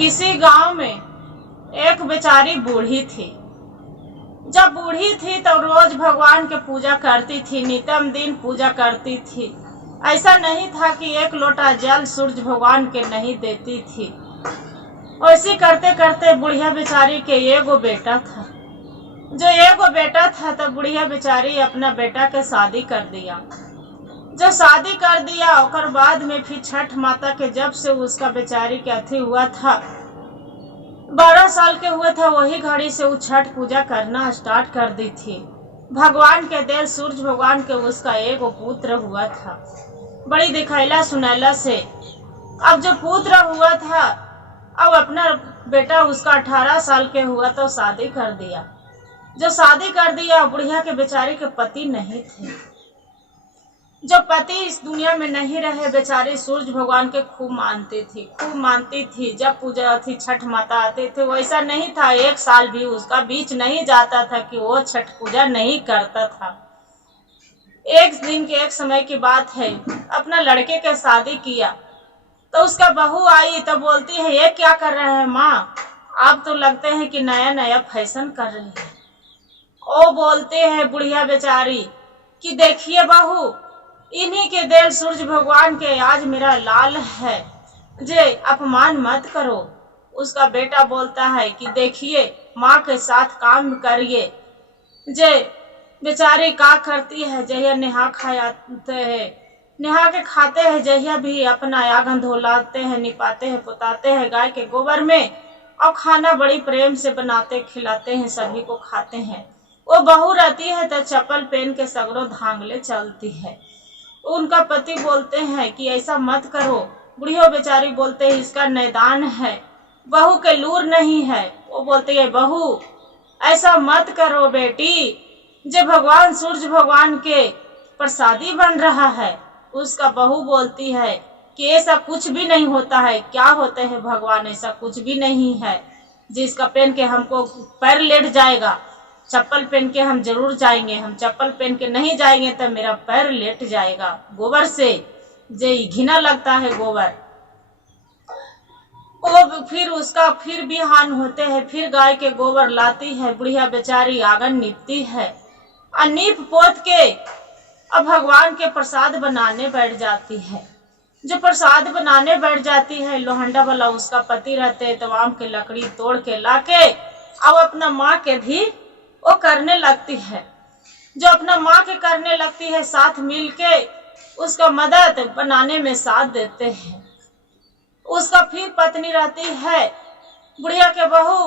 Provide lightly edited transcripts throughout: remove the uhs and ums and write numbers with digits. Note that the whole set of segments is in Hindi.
किसी गांव में एक बेचारी बूढ़ी थी। जब बूढ़ी थी तो रोज भगवान के पूजा करती थी, नितम दिन पूजा करती थी। ऐसा नहीं था कि एक लोटा जल सूरज भगवान के नहीं देती थी। ऐसे करते करते बुढ़िया बेचारी के एगो बेटा था। जो एगो बेटा था तो बुढ़िया बेचारी अपना बेटा के शादी कर दिया। जब शादी कर दिया और बाद में फिर छठ माता के जब से उसका बेचारी के अथी हुआ था, 12 साल के हुए थे, वही घड़ी से वो छठ पूजा करना स्टार्ट कर दी थी। भगवान के देल सूरज भगवान के उसका एगो पुत्र हुआ था, बड़ी दिखैला सुनैला से। अब जो पुत्र हुआ था, अब अपना बेटा उसका 18 साल के हुआ तो शादी कर दिया। जो शादी कर दिया, बुढ़िया के बेचारी के पति नहीं थे। जो पति इस दुनिया में नहीं रहे, बेचारी सूरज भगवान के खूब मानती थी। जब पूजा थी छठ माता आते थे, वैसा नहीं था एक साल भी उसका बीच नहीं जाता था कि वो छठ पूजा नहीं करता था। एक दिन के एक समय की बात है, अपना लड़के के शादी किया तो उसका बहू आई तो बोलती है, ये क्या कर रहे हैं माँ, आप तो लगते हैं कि नया नया फैशन कर रही है। वो बोलते हैं बुढ़िया बेचारी कि देखिए बहू, इन्हीं के देल सूरज भगवान के आज मेरा लाल है, जे अपमान मत करो। उसका बेटा बोलता है कि देखिए माँ के साथ काम करिए। जे बेचारी का करती है, जहिया नेहा खाते हैं, नेहा के खाते हैं, जहिया भी अपना आंगन धोलाते हैं, निपाते हैं, पुताते हैं गाय के गोबर में, और खाना बड़ी प्रेम से बनाते खिलाते हैं, सभी को खाते हैं। वो बहू रहती है तो चप्पल पहन के सगरों धांगले चलती है। उनका पति बोलते हैं कि ऐसा मत करो। बुढ़िया बेचारी बोलते हैं इसका नैदान है, बहू के लूर नहीं है। वो बोलते है बहू ऐसा मत करो बेटी, जब भगवान सूरज भगवान के प्रसादी बन रहा है। उसका बहू बोलती है कि ऐसा कुछ भी नहीं होता है। क्या होते हैं भगवान, ऐसा कुछ भी नहीं है। जिसका पहन के हमको पैर लेट जाएगा, चप्पल पहन के हम जरूर जाएंगे, हम चप्पल पहन के नहीं जाएंगे तो मेरा पैर लेट जाएगा गोबर से, जे घिना लगता है गोबर। वो फिर उसका फिर बिहान होते हैं, फिर गाय के गोबर लाती है बुढ़िया बेचारी, आंगन नीपती है। नीप पोत के अब भगवान के प्रसाद बनाने बैठ जाती है। जो प्रसाद बनाने बैठ जाती है, लोहंडा वाला उसका पति रहते हैं, तो आम के लकड़ी तोड़ के लाके अब अपना माँ के भी वो करने लगती है। जो अपना माँ के करने लगती है, साथ मिलके उसका मदद बनाने में साथ देते हैं। उसका फिर पत्नी रहती है बुढ़िया के बहू,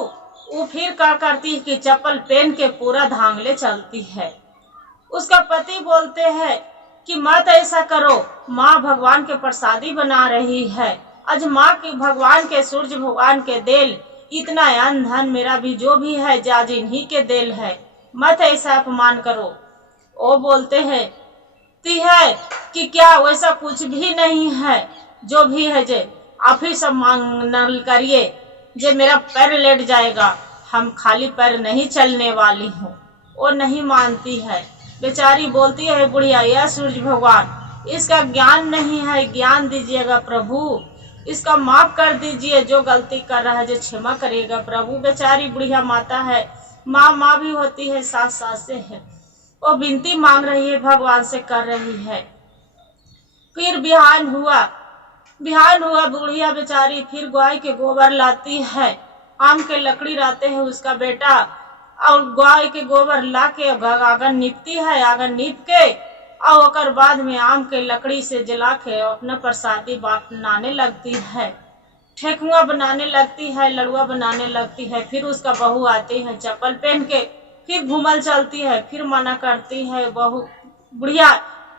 वो फिर क्या करती है कि चप्पल पहन के पूरा धांगले चलती है। उसका पति बोलते हैं कि मत ऐसा करो, माँ भगवान के प्रसादी बना रही है। आज माँ के भगवान के सूरज भगवान के देल इतना अन्न धन मेरा भी जो भी है जाज इन्हीं के देल है, मत ऐसा अपमान करो। वो बोलते हैं ती है कि क्या वैसा कुछ भी नहीं है, जो भी है जे आप ही सब मांग करिए, जे मेरा पैर लेट जाएगा, हम खाली पैर नहीं चलने वाली हूँ। वो नहीं मानती है। बेचारी बोलती है बुढ़िया, या सूरज भगवान इसका ज्ञान नहीं है, ज्ञान दीजिएगा प्रभु, इसका माफ कर दीजिए, जो गलती कर रहा है जो क्षमा करिएगा प्रभु। बेचारी बुढ़िया माता है, माँ भी होती है, सास से है। वो विनती मांग रही है, भगवान से कर रही है। फिर बिहान हुआ बुढ़िया बेचारी फिर गाय के गोबर लाती है, आम के लकड़ी लाते हैं उसका बेटा, और गाय के गोबर ला के आंगन नीपती है। आंगन नीप के और ओकर बाद में आम के लकड़ी से जला के अपना प्रसादी बनाने लगती है, ठेकुआ बनाने लगती है, लड़ुआ बनाने लगती है। फिर उसका बहू आती है चप्पल पहन के, फिर घूमल चलती है, फिर मना करती है बहू बुढ़िया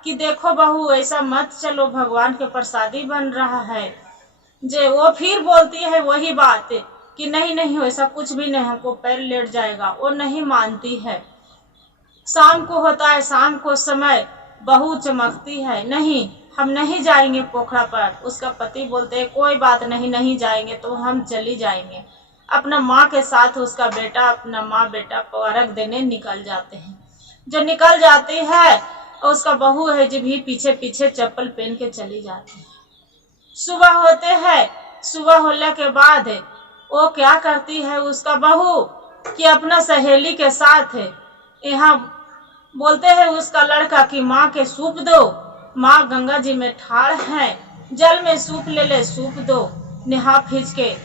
कि देखो बहू ऐसा मत चलो, भगवान के प्रसादी बन रहा है। जे वो फिर बोलती है वही बात कि नहीं ऐसा कुछ भी नहीं, हमको पैर लेट जाएगा। वो नहीं मानती है। शाम को होता है, शाम को समय बहू चमकती है, नहीं हम नहीं जाएंगे पोखरा पर। उसका पति बोलते हैं कोई बात नहीं जाएंगे तो हम चली जाएंगे। अपना माँ के साथ उसका बेटा, अपना माँ बेटा को अर्घ देने निकल जाते हैं। जो निकल जाती है उसका बहू है जो भी पीछे पीछे चप्पल पहन के चली जाती है। सुबह होते हैं, सुबह होने के बाद वो क्या करती है उसका बहू कि अपना सहेली के साथ यहाँ बोलते हैं उसका लड़का कि माँ के सूप दो, माँ गंगा जी में ठाड़ है, जल में सूप ले ले, सूप दो, नहा खींच के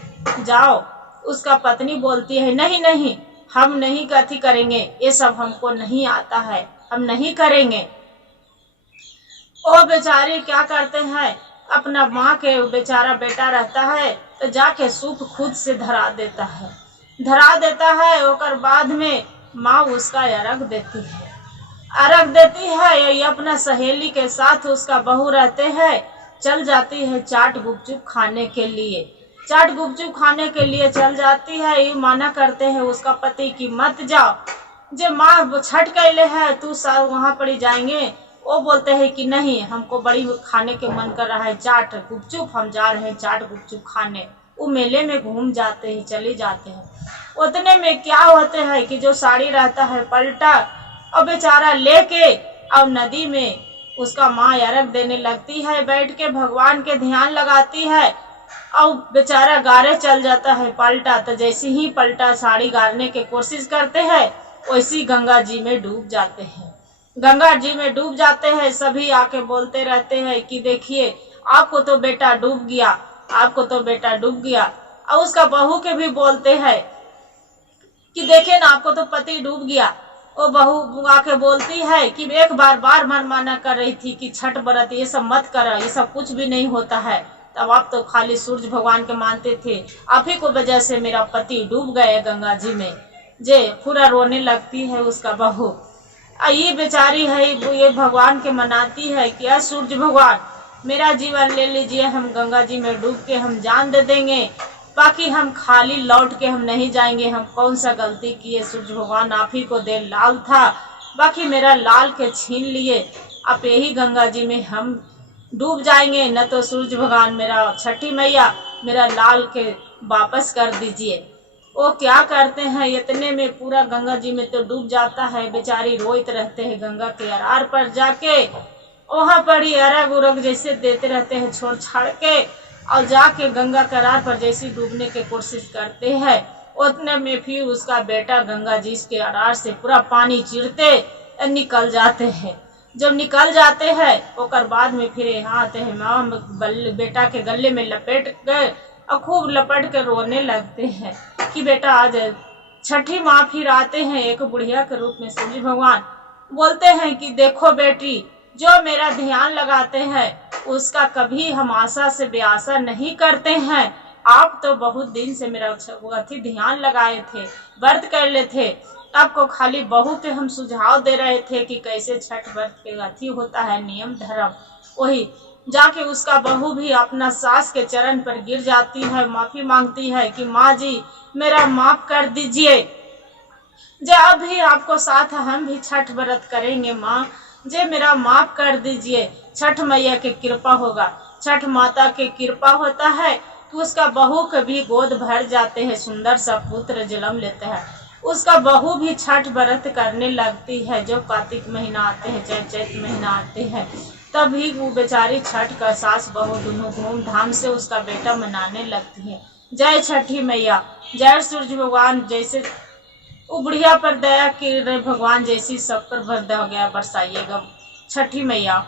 जाओ। उसका पत्नी बोलती है नहीं नहीं, हम नहीं कथी करेंगे, ये सब हमको नहीं आता है, हम नहीं करेंगे। वो बेचारी क्या करते हैं, अपना माँ के बेचारा बेटा रहता है तो जाके सूप खुद से धरा देता है। और बाद में माँ उसका अर्घ देती है। ये अपना सहेली के साथ उसका बहू रहते हैं, चल जाती है चाट गुपचुप खाने के लिए। चल जाती है। ये माना करते हैं उसका पति कि मत जाओ, जे माँ छठ कैले है तू वहां पर जाएंगे। वो बोलते हैं कि नहीं, हमको बड़ी खाने के मन कर रहा है चाट गुपचुप, हम जा रहे हैं चाट गुपचुप खाने। वो मेले में घूम जाते हैं, चले जाते हैं। उतने में क्या होते हैं कि जो साड़ी रहता है पलटा और बेचारा लेके और नदी में उसका माँ अर्घ देने लगती है, बैठ के भगवान के ध्यान लगाती है और बेचारा गारे चल जाता है पलटा। तो जैसे ही पलटा साड़ी गारने की कोशिश करते हैं वैसी गंगा जी में डूब जाते हैं। सभी आके बोलते रहते हैं कि देखिए आपको तो बेटा डूब गया। और उसका बहू के भी बोलते हैं कि देखे ना, आपको तो पति डूब गया। वो बहू आके बोलती है कि एक बार माना कर रही थी कि छठ व्रत ये सब मत कर, ये सब कुछ भी नहीं होता है। तब आप तो खाली सूरज भगवान के मानते थे, आप ही को वजह से मेरा पति डूब गए गंगा जी में। जे पूरा रोने लगती है उसका बहू। ये बेचारी है ये भगवान के मनाती है कि यार सूरज भगवान मेरा जीवन ले लीजिए, हम गंगा जी में डूब के हम जान दे देंगे, बाकी हम खाली लौट के हम नहीं जाएंगे। हम कौन सा गलती किए सूरज भगवान, आप ही को दे लाल था, बाकी मेरा लाल के छीन लिए, आप यही गंगा जी में हम डूब जाएंगे। न तो सूरज भगवान मेरा छठी मैया मेरा लाल के वापस कर दीजिए। वो क्या करते हैं, इतने में पूरा गंगा जी में तो डूब जाता है। बेचारी रोते रहते हैं गंगा के अरार पर जाके, वहां पर ही अर्घ उरघ जैसे देते रहते हैं छोड़ छाड़ के, और जाके गंगा के अरार पर जैसे डूबने की कोशिश करते हैं। उतने में फिर उसका बेटा गंगा जी के अरार से पूरा पानी चीरते निकल जाते हैं। जब निकल जाते हैं और बाद में फिर यहाँ आते हैं, माँ बेटा के गले में लपेट गए और खूब लपट कर रोने लगते हैं कि बेटा आज छठी माँ फिर आते हैं एक बुढ़िया के रूप में। सूर्य भगवान बोलते हैं कि देखो बेटी, जो मेरा ध्यान लगाते हैं उसका कभी हम आशा से बेआशा नहीं करते हैं। आप तो बहुत दिन से मेरा अथी ध्यान लगाए थे, व्रत कर ले थे, आपको खाली बहू के हम सुझाव दे रहे थे कि कैसे छठ व्रत के अथी होता है नियम धर्म। वही जाके उसका बहू भी अपना सास के चरण पर गिर जाती है, माफी मांगती है कि माँ जी मेरा माफ कर दीजिए, जे अभी आपको साथ हम भी छठ व्रत करेंगे, माँ जे मेरा माफ कर दीजिए। छठ मैया की कृपा होगा, छठ माता की कृपा होता है तो उसका बहू के भी गोद भर जाते हैं, सुंदर सा पुत्र जन्म लेते हैं। उसका बहू भी छठ व्रत करने लगती है। जो कार्तिक महीना आते हैं चाहे चैत महीना आते हैं, तभी वो बेचारी छठ का सास बहू दोनों धूमधाम से उसका बेटा मनाने लगती है। जय छठी मैया, जय सूरज भगवान। जैसे वो बुढ़िया पर दया की भगवान जैसी सब पर दया बरसाइएगा छठी मैया।